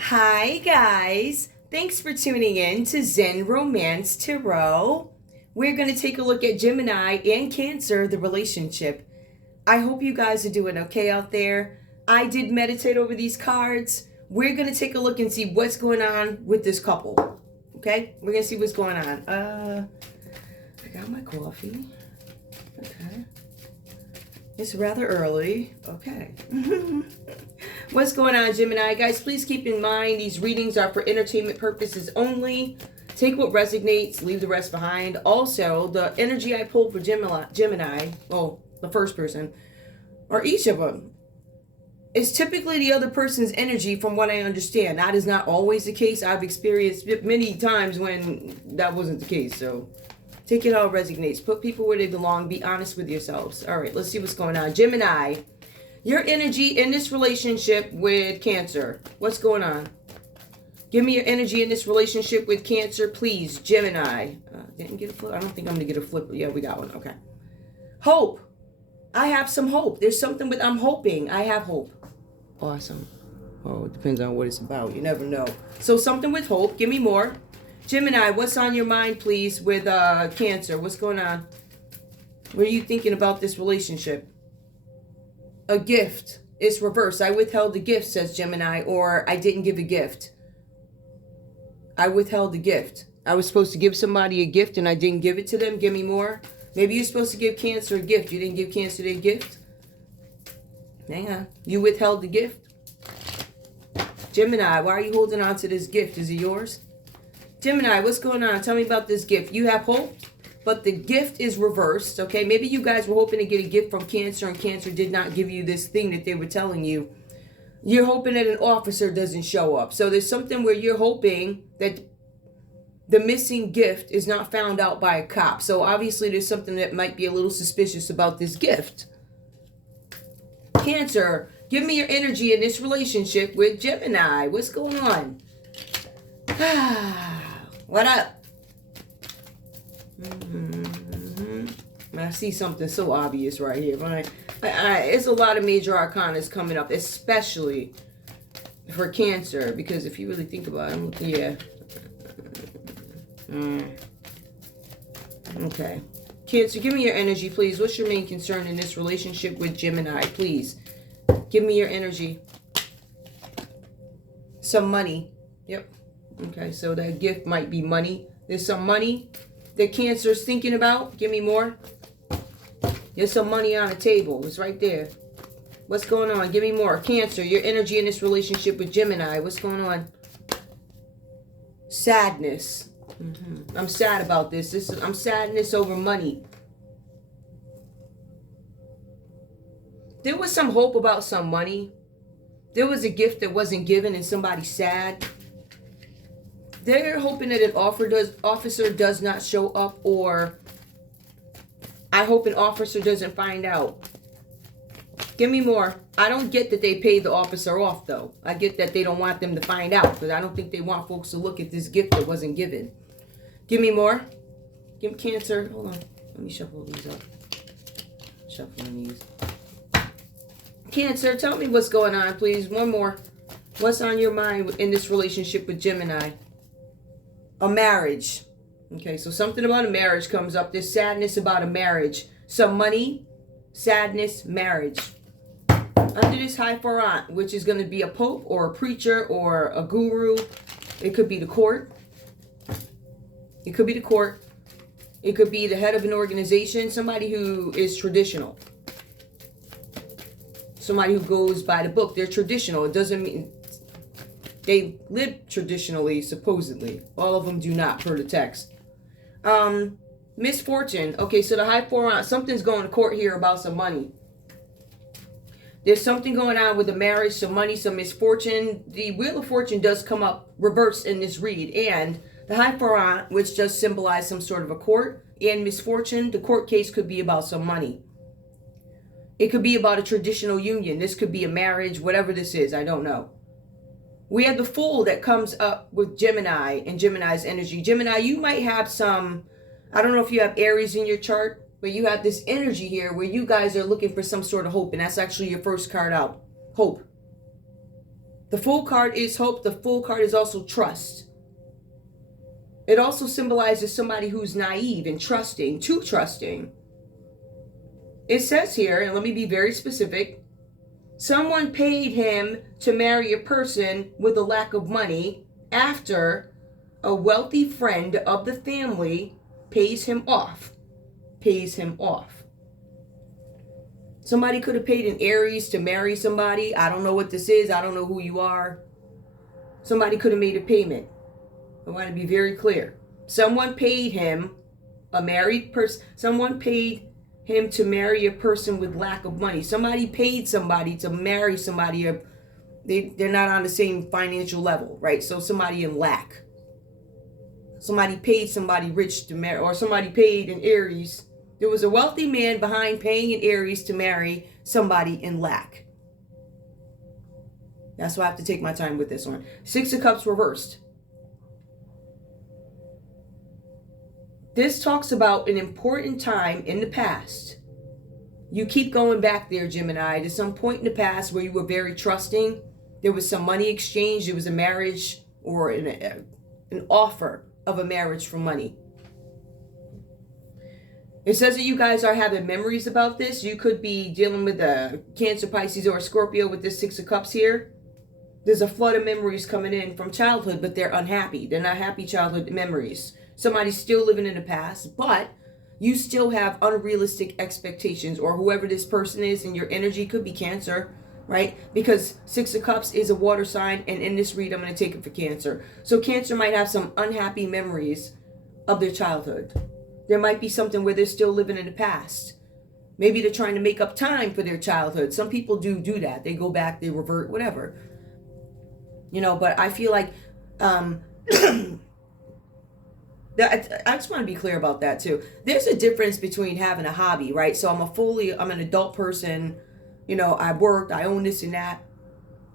Hi, guys. Thanks for tuning in to Zen Romance Tarot. We're going to take a look at Gemini and Cancer, the relationship. I hope you guys are doing okay out there. I did meditate over these cards. We're going to take a look and see what's going on with this couple. Okay? We're going to see what's going on. I got my coffee. Okay. It's rather early. Okay. What's going on, Gemini? Guys, please keep in mind these readings are for entertainment purposes only. Take what resonates, leave the rest behind. Also, the energy I pulled for Gemini, well, the first person, or each of them, is typically the other person's energy from what I understand. That is not always the case. I've experienced it many times when that wasn't the case, so take it how it resonates. Put people where they belong. Be honest with yourselves. All right, let's see what's going on. Gemini, your energy in this relationship with Cancer. What's going on? Give me your energy in this relationship with Cancer, please. Gemini. Didn't get a flip. I don't think I'm going to get a flip. Yeah, we got one. Okay. Hope. I have some hope. There's something with I'm hoping. I have hope. Awesome. Oh, it depends on what it's about. You never know. So something with hope. Give me more. Gemini, what's on your mind, please, with Cancer? What's going on? What are you thinking about this relationship? A gift. It's reversed. I withheld the gift, says Gemini, or I didn't give a gift. I withheld the gift. I was supposed to give somebody a gift and I didn't give it to them. Give me more. Maybe you're supposed to give Cancer a gift. You didn't give Cancer their gift. Hang on. You withheld the gift. Gemini, why are you holding on to this gift? Is it yours? Gemini, what's going on? Tell me about this gift. You have hope, but the gift is reversed, okay? Maybe you guys were hoping to get a gift from Cancer and Cancer did not give you this thing that they were telling you. You're hoping that an officer doesn't show up. So there's something where you're hoping that the missing gift is not found out by a cop. So obviously there's something that might be a little suspicious about this gift. Cancer, give me your energy in this relationship with Gemini. What's going on? What up? I see something so obvious right here, but it's a lot of major arcanas coming up, especially for Cancer, because if you really think about it, yeah. Okay. Cancer, give me your energy, please. What's your main concern in this relationship with Gemini, please? Give me your energy. Some money. Yep. Okay, so that gift might be money. There's some money that Cancer's thinking about. Give me more. There's some money on the table. It's right there. What's going on? Give me more. Cancer, your energy in this relationship with Gemini. What's going on? Sadness. I'm sad about this. I'm sadness over money. There was some hope about some money. There was a gift that wasn't given and somebody's sad. They're hoping that an officer does not show up, or I hope an officer doesn't find out. Give me more. I don't get that they paid the officer off, though. I get that they don't want them to find out, because I don't think they want folks to look at this gift that wasn't given. Give me more. Give Cancer. Hold on. Let me shuffle these up. Shuffling these. Cancer, tell me what's going on, please. One more. What's on your mind in this relationship with Gemini? A marriage. Okay, so something about a marriage comes up. There's sadness about a marriage. Some money, sadness, marriage. Under this High Forant, which is going to be a pope or a preacher or a guru. It could be the court. It could be the court. It could be the head of an organization. Somebody who is traditional. Somebody who goes by the book. They're traditional. It doesn't mean they live traditionally, supposedly. All of them do not, per the text. Misfortune. Okay, so the High Forant, something's going to court here about some money. There's something going on with the marriage, some money, some misfortune. The Wheel of Fortune does come up reversed in this read. And the High Forant, which does symbolize some sort of a court, and misfortune, the court case could be about some money. It could be about a traditional union. This could be a marriage, whatever this is, I don't know. We have the Fool that comes up with Gemini and Gemini's energy. Gemini, you might have some, I don't know if you have Aries in your chart, but you have this energy here where you guys are looking for some sort of hope. And that's actually your first card out. Hope. The Fool card is hope. The Fool card is also trust. It also symbolizes somebody who's naive and trusting, too trusting. It says here, and let me be very specific, someone paid him to marry a person with a lack of money after a wealthy friend of the family pays him off. Pays him off. Somebody could have paid an Aries to marry somebody. I don't know what this is. I don't know who you are. Somebody could have made a payment. I want to be very clear. Someone paid him, a married person, someone paid him to marry a person with lack of money. Somebody paid somebody to marry somebody. They're not on the same financial level, right? So somebody in lack. Somebody paid somebody rich to marry, or somebody paid an Aries. There was a wealthy man behind paying an Aries to marry somebody in lack. That's why I have to take my time with this one. Six of Cups reversed. This talks about an important time in the past. You keep going back there, Gemini, to some point in the past where you were very trusting. There was some money exchange. There was a marriage or an offer of a marriage for money. It says that you guys are having memories about this. You could be dealing with a Cancer, Pisces, or a Scorpio with this Six of Cups here. There's a flood of memories coming in from childhood, but they're unhappy. They're not happy childhood memories. Somebody's still living in the past, but you still have unrealistic expectations, or whoever this person is in your energy could be Cancer, right? Because Six of Cups is a water sign, and in this read, I'm going to take it for Cancer. So Cancer might have some unhappy memories of their childhood. There might be something where they're still living in the past. Maybe they're trying to make up time for their childhood. Some people do that. They go back, they revert, whatever. You know, but I feel like I just want to be clear about that too. There's a difference between having a hobby, right? So I'm an adult person. You know, I worked, I own this and that.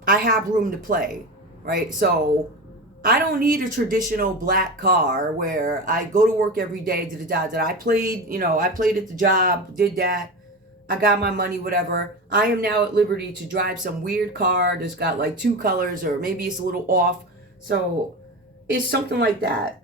I have room to play, right? So I don't need a traditional black car where I go to work every day to the job that I played. You know, I played at the job, did that. I got my money, whatever. I am now at liberty to drive some weird car that's got like two colors, or maybe it's a little off. So it's something like that.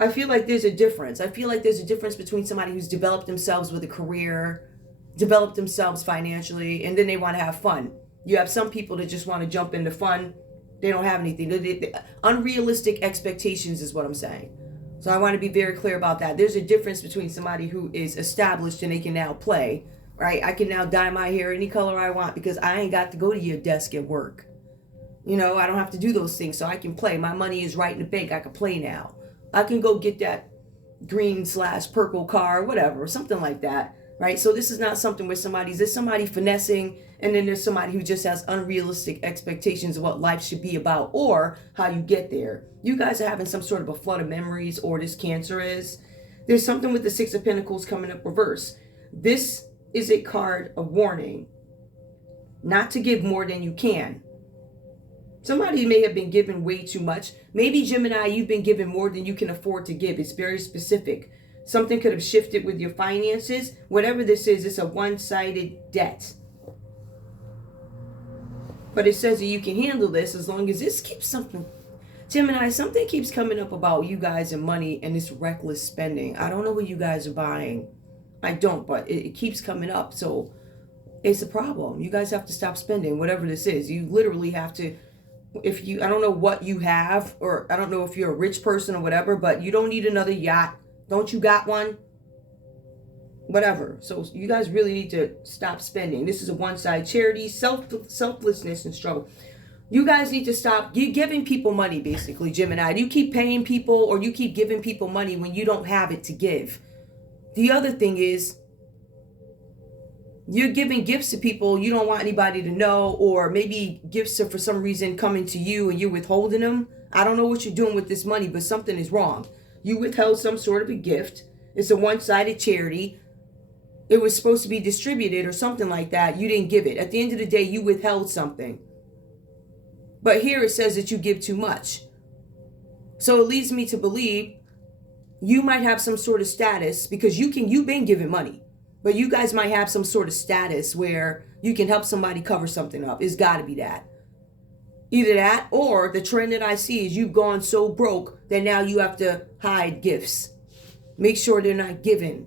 I feel like there's a difference. I feel like there's a difference between somebody who's developed themselves with a career, developed themselves financially, and then they want to have fun. You have some people that just want to jump into fun. They don't have anything. Unrealistic expectations is what I'm saying. So I want to be very clear about that. There's a difference between somebody who is established and they can now play, right? I can now dye my hair any color I want because I ain't got to go to your desk at work. You know, I don't have to do those things, so I can play. My money is right in the bank. I can play now. I can go get that green/purple car, whatever, something like that, right? So this is not something where there's somebody finessing, and then there's somebody who just has unrealistic expectations of what life should be about or how you get there. You guys are having some sort of a flood of memories, or this Cancer is. There's something with the Six of Pentacles coming up reverse. This is a card of warning, not to give more than you can. Somebody may have been given way too much. Maybe, Gemini, you've been given more than you can afford to give. It's very specific. Something could have shifted with your finances. Whatever this is, it's a one-sided debt. But it says that you can handle this as long as this keeps something. Gemini, something keeps coming up about you guys and money and this reckless spending. I don't know what you guys are buying. I don't, but it keeps coming up. So it's a problem. You guys have to stop spending, whatever this is. You literally have to. I don't know what you have, or I don't know if you're a rich person or whatever, but you don't need another yacht. Don't you got one? Whatever. So you guys really need to stop spending. This is a one-side charity, selflessness and struggle. You guys need to stop giving people money, basically, Gemini. You keep paying people or you keep giving people money when you don't have it to give. The other thing is, you're giving gifts to people you don't want anybody to know, or maybe gifts are for some reason coming to you and you're withholding them. I don't know what you're doing with this money, but something is wrong. You withheld some sort of a gift. It's a one-sided charity. It was supposed to be distributed or something like that. You didn't give it. At the end of the day, you withheld something. But here it says that you give too much. So it leads me to believe you might have some sort of status, because you've been giving money. But you guys might have some sort of status where you can help somebody cover something up. It's got to be that. Either that, or the trend that I see is you've gone so broke that now you have to hide gifts. Make sure they're not given.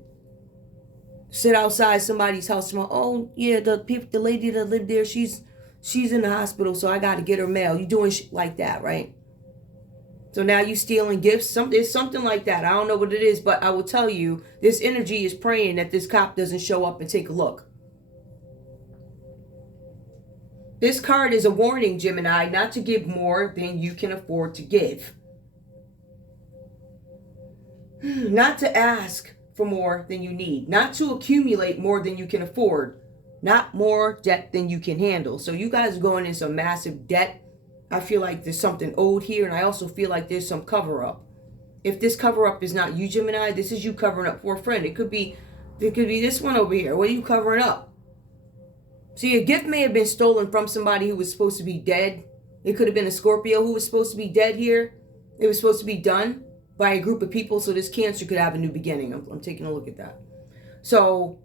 Sit outside somebody's house tomorrow. Oh yeah, the lady that lived there, she's in the hospital, so I got to get her mail. You doing shit like that, right? So now you stealing gifts. It's something like that. I don't know what it is, but I will tell you, this energy is praying that this cop doesn't show up and take a look. This card is a warning, Gemini, not to give more than you can afford to give. Not to ask for more than you need. Not to accumulate more than you can afford. Not more debt than you can handle. So you guys are going in some massive debt. I feel like there's something owed here, and I also feel like there's some cover-up. If this cover-up is not you, Gemini, this is you covering up for a friend. It could be this one over here. What are you covering up? See, a gift may have been stolen from somebody who was supposed to be dead. It could have been a Scorpio who was supposed to be dead here. It was supposed to be done by a group of people, so this Cancer could have a new beginning. I'm taking a look at that. So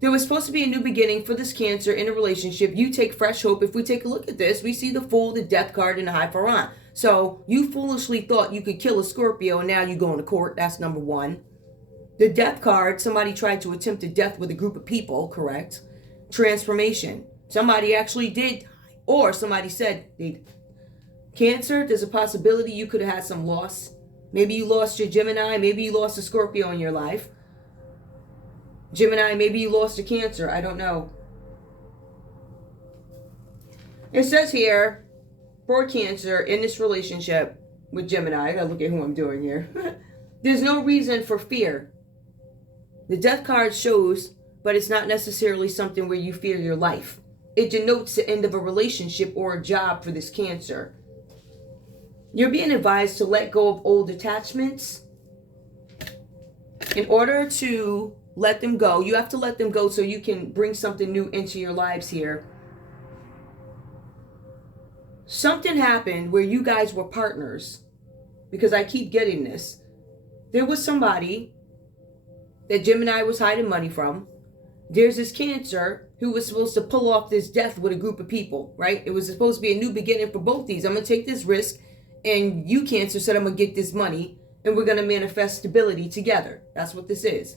there was supposed to be a new beginning for this Cancer in a relationship. You take fresh hope. If we take a look at this, we see the Fool, the Death card, and the High Pharaoh. So you foolishly thought you could kill a Scorpio, and now you're going to court. That's number one. The Death card, somebody tried to attempt a death with a group of people, correct? Transformation. Somebody actually did, or somebody said they. Cancer, there's a possibility you could have had some loss. Maybe you lost your Gemini. Maybe you lost a Scorpio in your life. Gemini, maybe you lost a Cancer. I don't know. It says here, for Cancer, in this relationship with Gemini, I gotta look at who I'm doing here. There's no reason for fear. The Death card shows, but it's not necessarily something where you fear your life. It denotes the end of a relationship or a job for this Cancer. You're being advised to let go of old attachments. In order to let them go, you have to let them go so you can bring something new into your lives here. Something happened where you guys were partners, because I keep getting this. There was somebody that Gemini was hiding money from. There's this Cancer who was supposed to pull off this death with a group of people, right? It was supposed to be a new beginning for both these. I'm going to take this risk, and you, Cancer, said I'm going to get this money, and we're going to manifest stability together. That's what this is.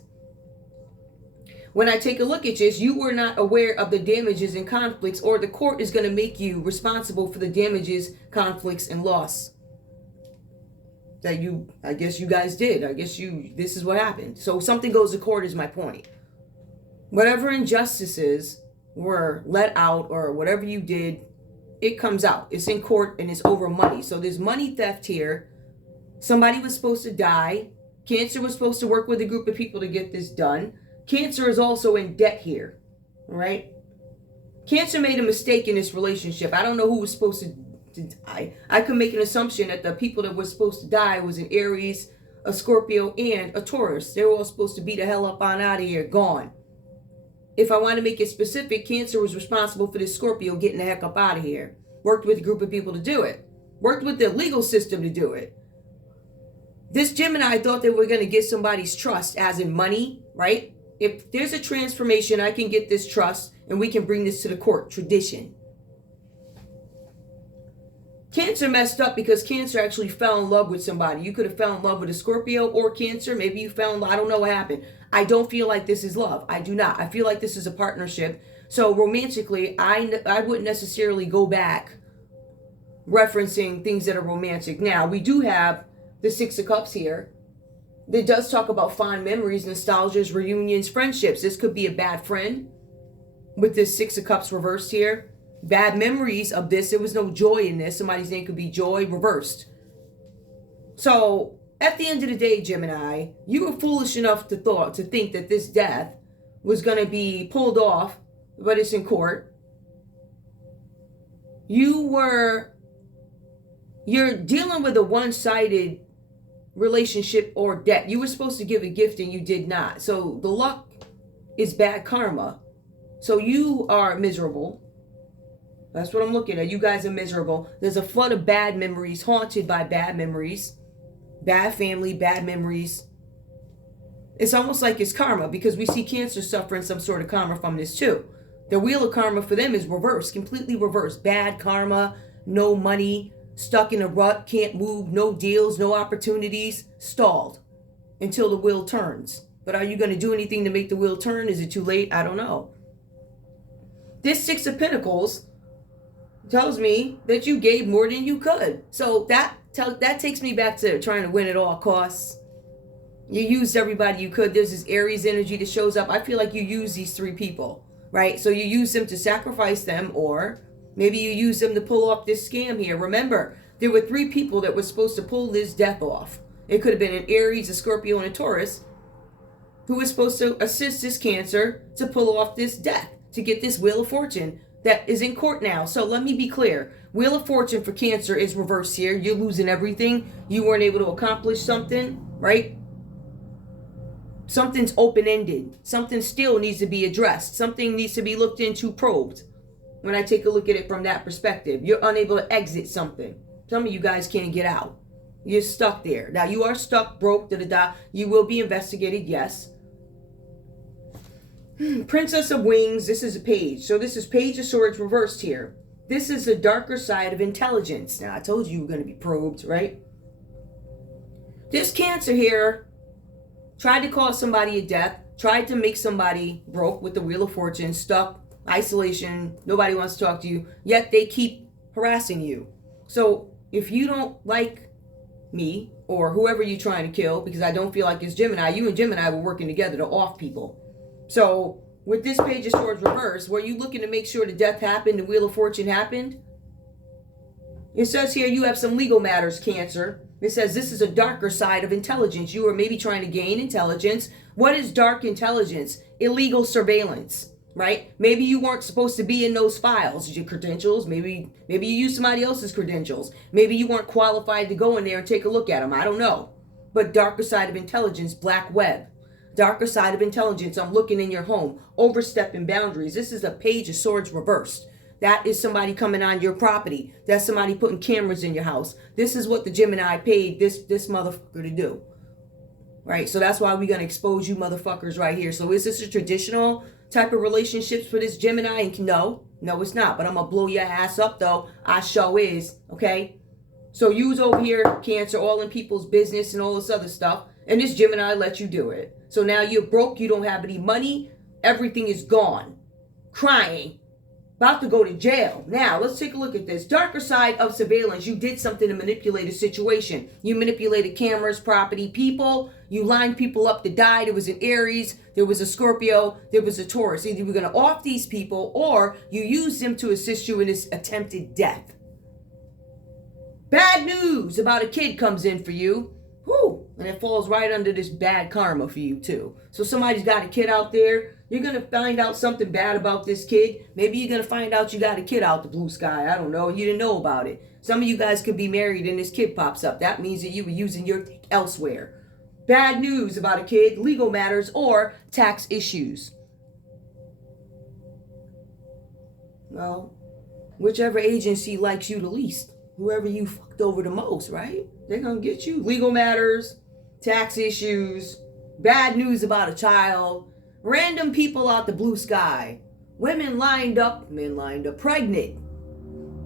When I take a look at this, you were not aware of the damages and conflicts, or the court is going to make you responsible for the damages, conflicts, and loss that I guess you guys did. This is what happened. So something goes to court is my point. Whatever injustices were let out or whatever you did, it comes out. It's in court and it's over money. So there's money theft here. Somebody was supposed to die. Cancer was supposed to work with a group of people to get this done. Cancer is also in debt here. All right? Cancer made a mistake in this relationship. I don't know who was supposed to die. I could make an assumption that the people that were supposed to die was an Aries, a Scorpio, and a Taurus. They were all supposed to be the hell up on out of here, gone. If I want to make it specific, Cancer was responsible for this Scorpio getting the heck up out of here. Worked with a group of people to do it. Worked with the legal system to do it. This Gemini thought they were going to get somebody's trust, as in money, right? If there's a transformation, I can get this trust and we can bring this to the court. Tradition. Cancer messed up because Cancer actually fell in love with somebody. You could have fell in love with a Scorpio or Cancer. Maybe you fell in love. I don't know what happened. I don't feel like this is love. I do not. I feel like this is a partnership. So romantically, I wouldn't necessarily go back referencing things that are romantic. Now, we do have the Six of Cups here. It does talk about fond memories, nostalgias, reunions, friendships. This could be a bad friend with this Six of Cups reversed here. Bad memories of this. There was no joy in this. Somebody's name could be Joy reversed. So at the end of the day, Gemini, you were foolish enough to think that this death was going to be pulled off, but it's in court. You're dealing with a one-sided relationship or debt. You were supposed to give a gift and you did not. So the luck is bad karma. So you are miserable. That's what I'm looking at. You guys are miserable. There's a flood of bad memories, haunted by bad memories. Bad family, bad memories. It's almost like it's karma, because we see Cancer suffering some sort of karma from this too. The wheel of karma for them is reversed, completely reversed. Bad karma, no money, stuck in a rut, can't move, no deals, no opportunities, stalled until the wheel turns. But are you going to do anything to make the wheel turn? Is it too late? I don't know. This Six of Pentacles tells me that you gave more than you could. So that takes me back to trying to win at all costs. You used everybody you could. There's this Aries energy that shows up. I feel like you use these three people, right? So you use them to sacrifice them, or maybe you use them to pull off this scam here. Remember, there were three people that were supposed to pull this death off. It could have been an Aries, a Scorpio, and a Taurus who was supposed to assist this Cancer to pull off this death, to get this Wheel of Fortune that is in court now. So let me be clear. Wheel of Fortune for Cancer is reversed here. You're losing everything. You weren't able to accomplish something, right? Something's open-ended. Something still needs to be addressed. Something needs to be looked into, probed. When I take a look at it from that perspective, you're unable to exit something. Some of you guys can't get out. You're stuck there. Now, you are stuck, broke, da-da-da. You will be investigated, yes. Princess of Wings, this is a page. So this is Page of Swords reversed here. This is the darker side of intelligence. Now, I told you were going to be probed, right? This Cancer here tried to cause somebody a death, tried to make somebody broke with the Wheel of Fortune, stuck, isolation, nobody wants to talk to you, yet they keep harassing you. So if you don't like me or whoever you're trying to kill, because I don't feel like it's Gemini, you and Gemini were working together to off people. So with this Page of Swords reverse, were you looking to make sure the death happened, the Wheel of Fortune happened? It says here you have some legal matters, Cancer. It says this is a darker side of intelligence. You are maybe trying to gain intelligence. What is dark intelligence? Illegal surveillance, right? Maybe you weren't supposed to be in those files, your credentials. Maybe you used somebody else's credentials. Maybe you weren't qualified to go in there and take a look at them. I don't know. But darker side of intelligence, black web. Darker side of intelligence, I'm looking in your home, overstepping boundaries. This is a Page of Swords reversed. That is somebody coming on your property. That's somebody putting cameras in your house. This is what the Gemini paid this motherfucker to do. Right? So that's why we're going to expose you motherfuckers right here. So is this a traditional type of relationships for this Gemini? And no, it's not. But I'm going to blow your ass up though. I sure is. Okay? So you's over here, Cancer, all in people's business and all this other stuff. And this Gemini let you do it. So now you're broke. You don't have any money. Everything is gone. Crying. About to go to jail. Now, let's take a look at this. Darker side of surveillance. You did something to manipulate a situation. You manipulated cameras, property, people. You lined people up to die. There was an Aries. There was a Scorpio. There was a Taurus. Either you were going to off these people or you used them to assist you in this attempted death. Bad news about a kid comes in for you. Whew. And it falls right under this bad karma for you too. So somebody's got a kid out there. You're going to find out something bad about this kid. Maybe you're going to find out you got a kid out the blue sky. I don't know. You didn't know about it. Some of you guys could be married and this kid pops up. That means that you were using your dick elsewhere. Bad news about a kid, legal matters, or tax issues. Well, whichever agency likes you the least. Whoever you fucked over the most, right? They're going to get you. Legal matters, tax issues, bad news about a child, random people out the blue sky, women lined up, men lined up, pregnant.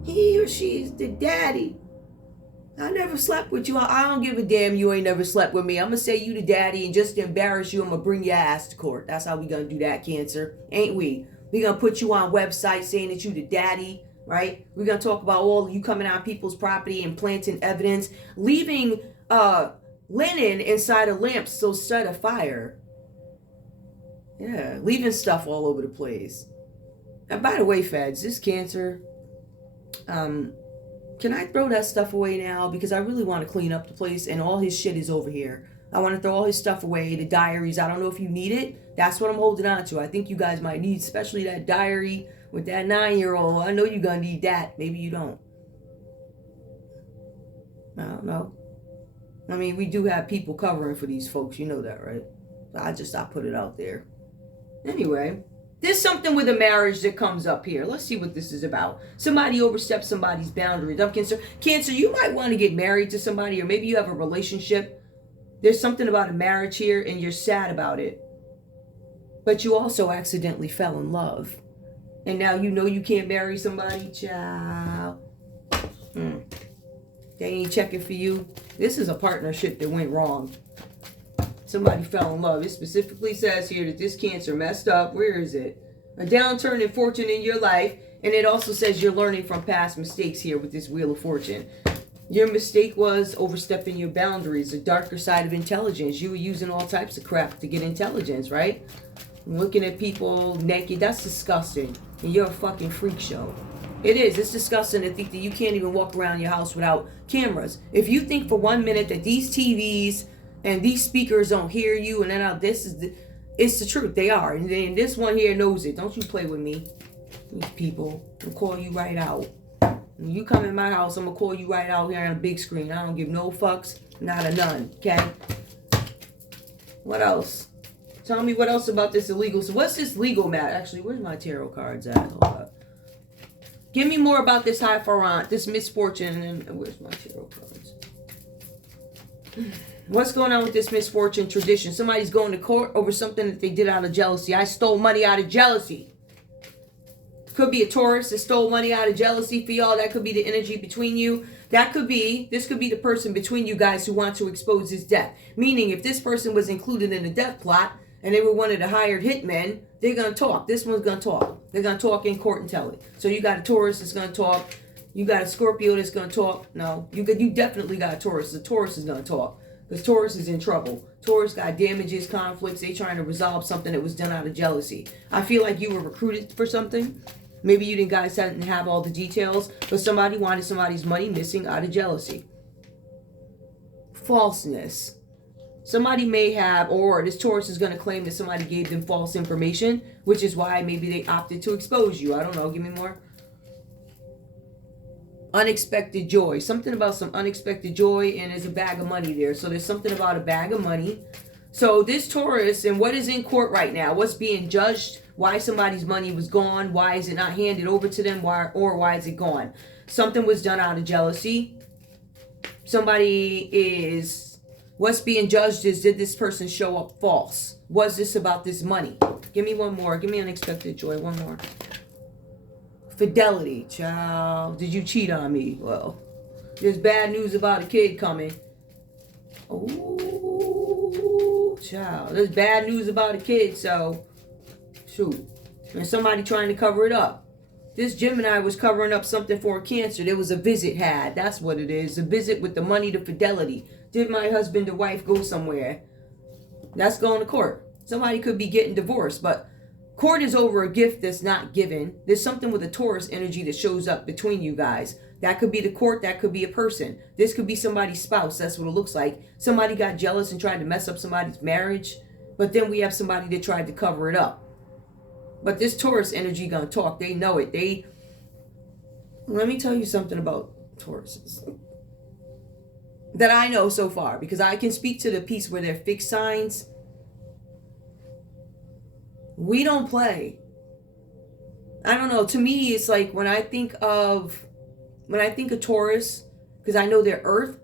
He or she's the daddy. I never slept with you. I don't give a damn you ain't never slept with me. I'm going to say you the daddy, and just to embarrass you, I'm going to bring your ass to court. That's how we going to do that, Cancer. Ain't we? We going to put you on websites saying that you the daddy. Right? We're going to talk about all you coming on people's property and planting evidence, leaving linen inside of lamps so set a fire. Yeah, leaving stuff all over the place. And by the way, Feds, this Cancer, can I throw that stuff away now? Because I really want to clean up the place and all his shit is over here. I want to throw all his stuff away, the diaries. I don't know if you need it. That's what I'm holding on to. I think you guys might need, especially that diary with that 9-year-old. I know you're going to need that. Maybe you don't. I don't know. I mean, we do have people covering for these folks. You know that, right? So I put it out there. Anyway, there's something with a marriage that comes up here. Let's see what this is about. Somebody oversteps somebody's boundaries. I'm concerned. Cancer, you might want to get married to somebody, or maybe you have a relationship. There's something about a marriage here and you're sad about it. But you also accidentally fell in love. And now you know you can't marry somebody, child. They ain't checking for you. This is a partnership that went wrong. Somebody fell in love. It specifically says here that this Cancer messed up. Where is it? A downturn in fortune in your life. And it also says you're learning from past mistakes here with this Wheel of Fortune. Your mistake was overstepping your boundaries, the darker side of intelligence. You were using all types of crap to get intelligence, right? Looking at people naked, that's disgusting. And you're a fucking freak show. It is. It's disgusting to think that you can't even walk around your house without cameras. If you think for 1 minute that these TVs and these speakers don't hear you, and then it's the truth. They are. And then this one here knows it. Don't you play with me. These people will call you right out. When you come in my house, I'm going to call you right out here on a big screen. I don't give no fucks, not a none, okay? What else? Tell me what else about this illegal. So what's this legal matter? Actually, where's my tarot cards at? Hold up. Give me more about this high farant, this misfortune, and where's my tarot cards? What's going on with this misfortune tradition? Somebody's going to court over something that they did out of jealousy. I stole money out of jealousy. Could be a Taurus that stole money out of jealousy for y'all. That could be the energy between you. This could be the person between you guys who want to expose his death. Meaning, if this person was included in the death plot and they were one of the hired hitmen, they're going to talk. This one's going to talk. They're going to talk in court and tell it. So you got a Taurus that's going to talk. You got a Scorpio that's going to talk. No, you definitely got a Taurus. The Taurus is going to talk. Because Taurus is in trouble. Taurus got damages, conflicts. They trying to resolve something that was done out of jealousy. I feel like you were recruited for something. Maybe you didn't have all the details, but somebody wanted somebody's money missing out of jealousy. Falseness. Somebody may have, or this Taurus is going to claim that somebody gave them false information, which is why maybe they opted to expose you. I don't know. Give me more. Unexpected joy. Something about some unexpected joy, and there's a bag of money there. So there's something about a bag of money. So this Taurus, and what is in court right now? What's being judged? Why somebody's money was gone? Why is it not handed over to them? Why is it gone? Something was done out of jealousy. What's being judged is, did this person show up false? Was this about this money? Give me one more. Give me unexpected joy. One more. Fidelity. Child, did you cheat on me? Well, there's bad news about a kid coming. Oh, child. There's bad news about a kid, so shoot. And somebody trying to cover it up. This Gemini was covering up something for a Cancer. There was a visit had. That's what it is. A visit with the money to fidelity. Did my husband or wife go somewhere? That's going to court. Somebody could be getting divorced, but court is over a gift that's not given. There's something with a Taurus energy that shows up between you guys. That could be the court. That could be a person. This could be somebody's spouse. That's what it looks like. Somebody got jealous and tried to mess up somebody's marriage. But then we have somebody that tried to cover it up. But this Taurus energy gonna talk. They know it. Let me tell you something about Tauruses that I know so far, because I can speak to the piece where they're fixed signs. We don't play. I don't know. To me, it's like when I think of Taurus, because I know they're Earth,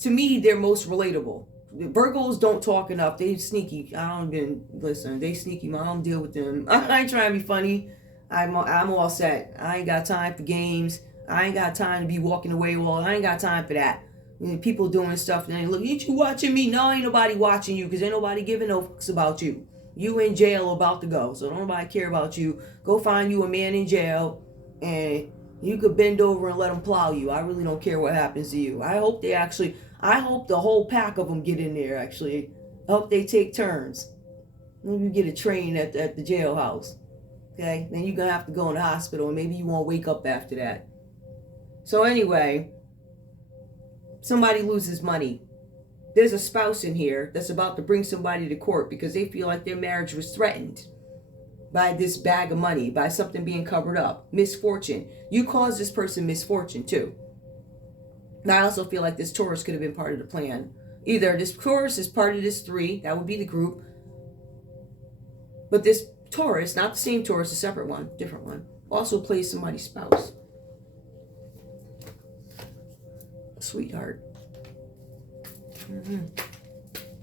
to me, they're most relatable. Virgos don't talk enough. They sneaky. I don't even listen. They sneaky. I don't deal with them. I ain't trying to be funny. I'm all set. I ain't got time for games. I ain't got time to be walking away. Well, I ain't got time for that. People doing stuff and they look, ain't you watching me? No, ain't nobody watching you, because ain't nobody giving no fucks about you. You in jail about to go, so don't nobody care about you. Go find you a man in jail, and you could bend over and let them plow you. I really don't care what happens to you. I hope the whole pack of them get in there, actually. I hope they take turns. Maybe you get a train at the jailhouse. Okay? Then you're going to have to go in the hospital, and maybe you won't wake up after that. So anyway, somebody loses money. There's a spouse in here that's about to bring somebody to court because they feel like their marriage was threatened by this bag of money, by something being covered up. Misfortune. You caused this person misfortune too. And I also feel like this Taurus could have been part of the plan. Either this Taurus is part of this 3, that would be the group. But this Taurus, not the same Taurus, a separate one, different one, also plays somebody's spouse. Sweetheart.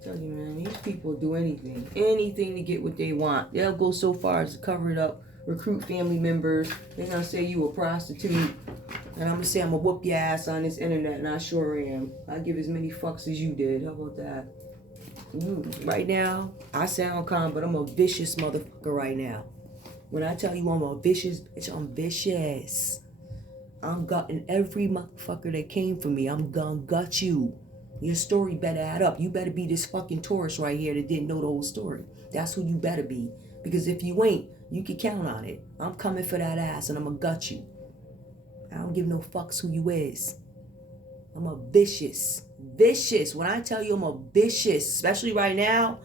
Tell you, man, these people do anything to get what they want. They'll go so far as to cover it up, recruit family members. They're gonna say you a prostitute. And I'm going to say I'm going to whoop your ass on this internet, and I sure am. I give as many fucks as you did. How about that? Right now, I sound calm, but I'm a vicious motherfucker right now. When I tell you I'm a vicious bitch, I'm vicious. I'm gutting every motherfucker that came for me. I'm gonna gut you. Your story better add up. You better be this fucking tourist right here that didn't know the whole story. That's who you better be. Because if you ain't, you can count on it. I'm coming for that ass and I'm gonna gut you. I don't give no fucks who you is. I'm a vicious. When I tell you I'm a vicious, especially right now,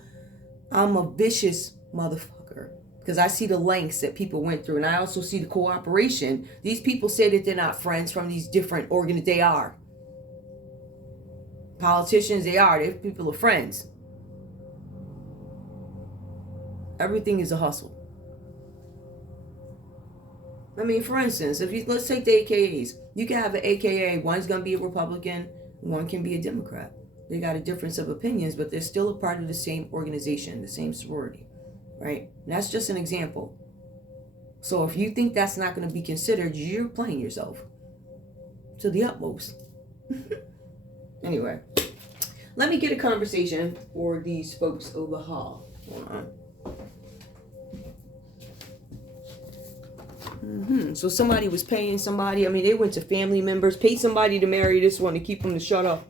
I'm a vicious motherfucker. Because I see the lengths that people went through, and I also see the cooperation. These people say that they're not friends from these different organizations. They are. Politicians, they are. They're people are friends. Everything is a hustle. I mean, for instance, let's take the AKAs. You can have an AKA, one's going to be a Republican, one can be a Democrat. They got a difference of opinions, but they're still a part of the same organization, the same sorority, right? And that's just an example. So if you think that's not going to be considered, you're playing yourself to the utmost. Anyway, let me get a conversation for these folks over here. Hold on. So somebody was paying somebody. I mean, they went to family members, paid somebody to marry this one to keep them to shut up.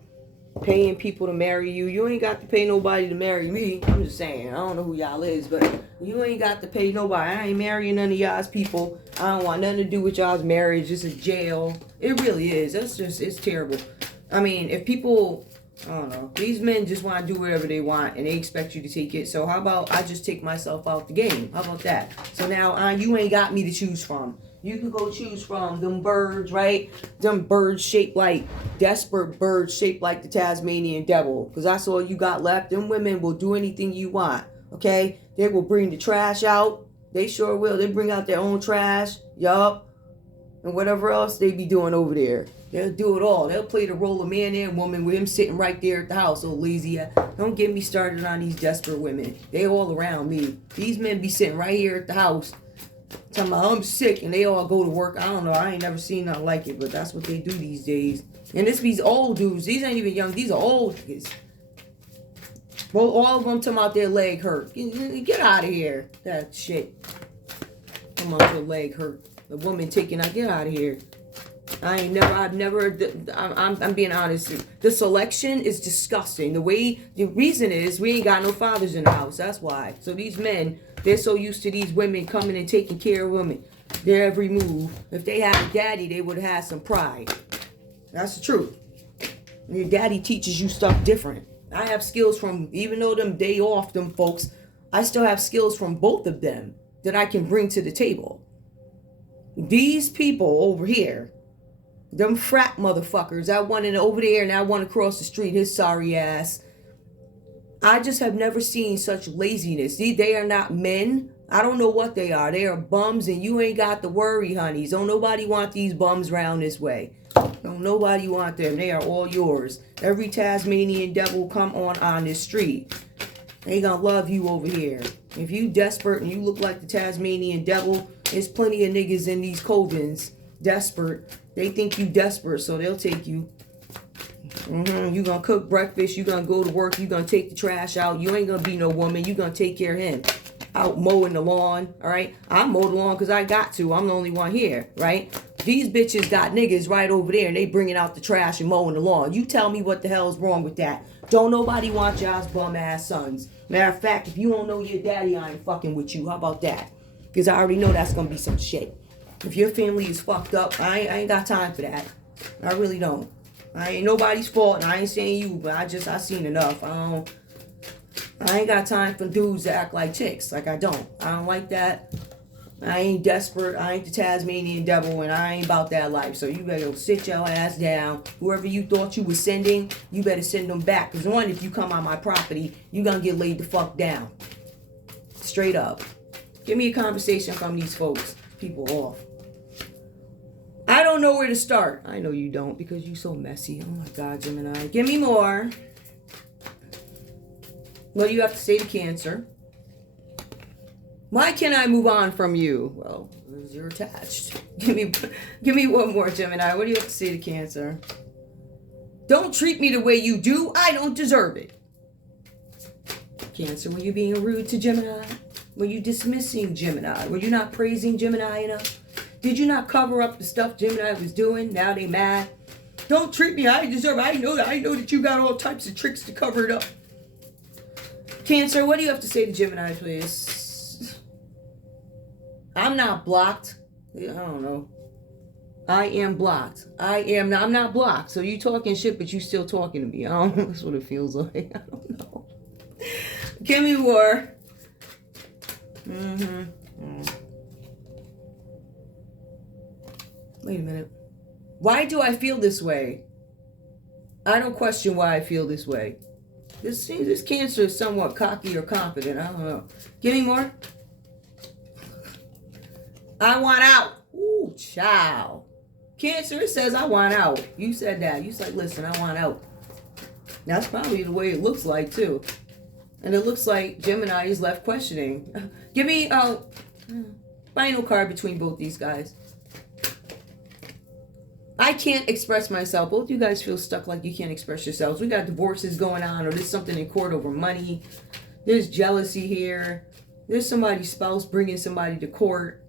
Paying people to marry you. You ain't got to pay nobody to marry me. I'm just saying. I don't know who y'all is, but you ain't got to pay nobody. I ain't marrying none of y'all's people. I don't want nothing to do with y'all's marriage. This is jail. It really is. It's terrible. I mean, if people, I don't know, these men just want to do whatever they want and they expect you to take it. So how about I just take myself out the game? How about that? So now you ain't got me to choose from. You can go choose from them birds, right? Them birds shaped like, desperate birds shaped like the Tasmanian devil. Because that's all you got left. Them women will do anything you want, okay? They will bring the trash out. They sure will. They bring out their own trash, yup. And whatever else they be doing over there. They'll do it all. They'll play the role of man and woman with him sitting right there at the house, so lazy. Don't get me started on these desperate women. They all around me. These men be sitting right here at the house. Talking about, I'm sick, and they all go to work. I don't know. I ain't never seen nothing like it, but that's what they do these days. And this these old dudes. These ain't even young. These are old niggas. Well, all of them talking about their leg hurt. Get out of here. That shit. Come on, your leg hurt. The woman taking out. Get out of here. I'm being honest. The selection is disgusting. The reason is we ain't got no fathers in the house. That's why. So these men, they're so used to these women coming and taking care of women. Their every move. If they had a daddy, they would have had some pride. That's the truth. And your daddy teaches you stuff different. I have skills from, even though them day off, them folks, I still have skills from both of them that I can bring to the table. These people over here, them frat motherfuckers, that one over there and that one across the street, his sorry ass. I just have never seen such laziness. They are not men. I don't know what they are. They are bums, and you ain't got to worry, honeys. Don't nobody want these bums round this way. Don't nobody want them. They are all yours. Every Tasmanian devil come on this street. They gonna love you over here. If you desperate and you look like the Tasmanian devil, there's plenty of niggas in these covens desperate. They think you desperate, so they'll take you. You gonna cook breakfast, you gonna go to work, you gonna take the trash out. You ain't gonna be no woman, you gonna take care of him. Out mowing the lawn, all right? I mow the lawn because I got to. I'm the only one here, right? These bitches got niggas right over there and they bringing out the trash and mowing the lawn. You tell me what the hell's wrong with that. Don't nobody want y'all's bum ass sons. Matter of fact, if you don't know your daddy, I ain't fucking with you. How about that? Because I already know that's gonna be some shit. If your family is fucked up, I ain't got time for that. I really don't. I ain't nobody's fault, and I ain't saying you, but I seen enough. I ain't got time for dudes that act like chicks. Like, I don't like that. I ain't desperate. I ain't the Tasmanian devil, and I ain't about that life. So you better sit your ass down. Whoever you thought you was sending, you better send them back. Because one, if you come on my property, you gonna get laid the fuck down. Straight up. Give me a conversation from these folks. People off. I don't know where to start. I know you don't because you're so messy. Oh my God, Gemini. Give me more. Well, you have to say to Cancer. Why can't I move on from you? Well, you're attached. Give me one more, Gemini. What do you have to say to Cancer? Don't treat me the way you do. I don't deserve it. Cancer, were you being rude to Gemini? Were you dismissing Gemini? Were you not praising Gemini enough? Did you not cover up the stuff Gemini was doing? Now they mad. Don't treat me. I deserve it. I know that. I know that you got all types of tricks to cover it up. Cancer, what do you have to say to Gemini, please? I'm not blocked. I don't know. I am blocked. I'm not blocked. So you talking shit, but you still talking to me. I don't know. That's what it feels like. I don't know. Give me more. Wait a minute. Why do I feel this way? I don't question why I feel this way. This Cancer is somewhat cocky or confident. I don't know. Give me more. I want out. Ooh, child. Cancer, it says I want out. You said that. You said, listen, I want out. That's probably the way it looks like, too. And it looks like Gemini is left questioning. Give me a final card between both these guys. I can't express myself. Both you guys feel stuck like you can't express yourselves. We got divorces going on, or there's something in court over money. There's jealousy here. There's somebody's spouse bringing somebody to court.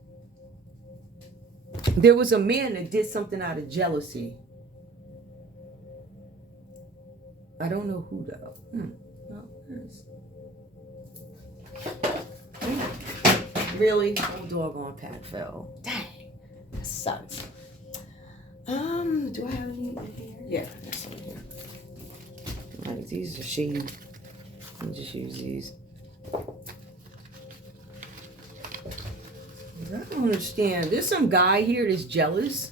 There was a man that did something out of jealousy. I don't know who, though. Well, really? Oh, doggone Pat fell. Dang. That sucks. Do I have any in here? Yeah, that's one here. Alright, these are shady. I'll just use these. I don't understand. There's some guy here that's jealous.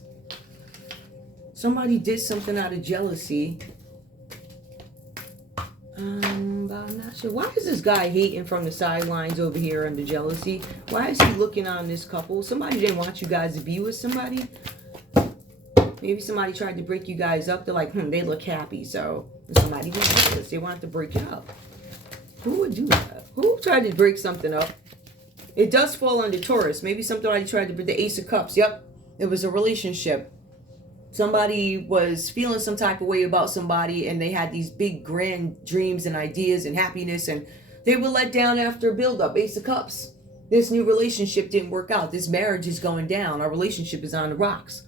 Somebody did something out of jealousy. But I'm not sure. Why is this guy hating from the sidelines over here under jealousy? Why is he looking on this couple? Somebody didn't want you guys to be with somebody. Maybe somebody tried to break you guys up. They're like, they look happy. So somebody was jealous. They wanted to break it up. Who would do that? Who tried to break something up? It does fall under Taurus. Maybe somebody tried to break the Ace of Cups. Yep. It was a relationship. Somebody was feeling some type of way about somebody, and they had these big grand dreams and ideas and happiness, and they were let down after a build-up. Ace of Cups. This new relationship didn't work out. This marriage is going down. Our relationship is on the rocks.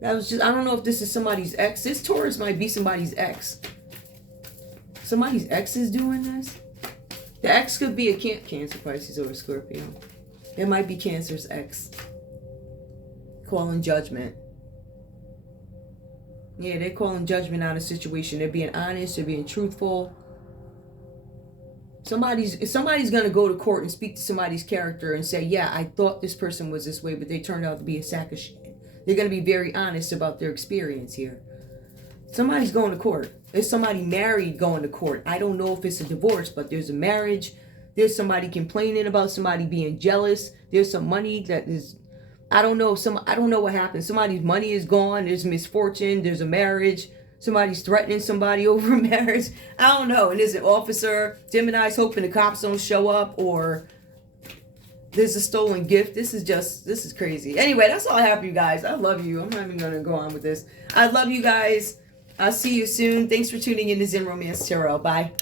That was just, I don't know if this is somebody's ex. This Taurus might be somebody's ex. Somebody's ex is doing this. The ex could be a Cancer, Pisces, or a Scorpio. It might be Cancer's ex. Calling judgment. Yeah, they're calling judgment on a situation. They're being honest. They're being truthful. Somebody's going to go to court and speak to somebody's character and say, yeah, I thought this person was this way, but they turned out to be a sack of shit. They're going to be very honest about their experience here. Somebody's going to court. There's somebody married going to court. I don't know if it's a divorce, but there's a marriage. There's somebody complaining about somebody being jealous. There's some money that is, I don't know what happened. Somebody's money is gone. There's misfortune. There's a marriage. Somebody's threatening somebody over a marriage. I don't know. And there's an officer. Gemini's hoping the cops don't show up, or there's a stolen gift. This is crazy. Anyway, that's all I have for you guys. I love you. I'm not even going to go on with this. I love you guys. I'll see you soon. Thanks for tuning in to Zen Romance Tarot. Bye.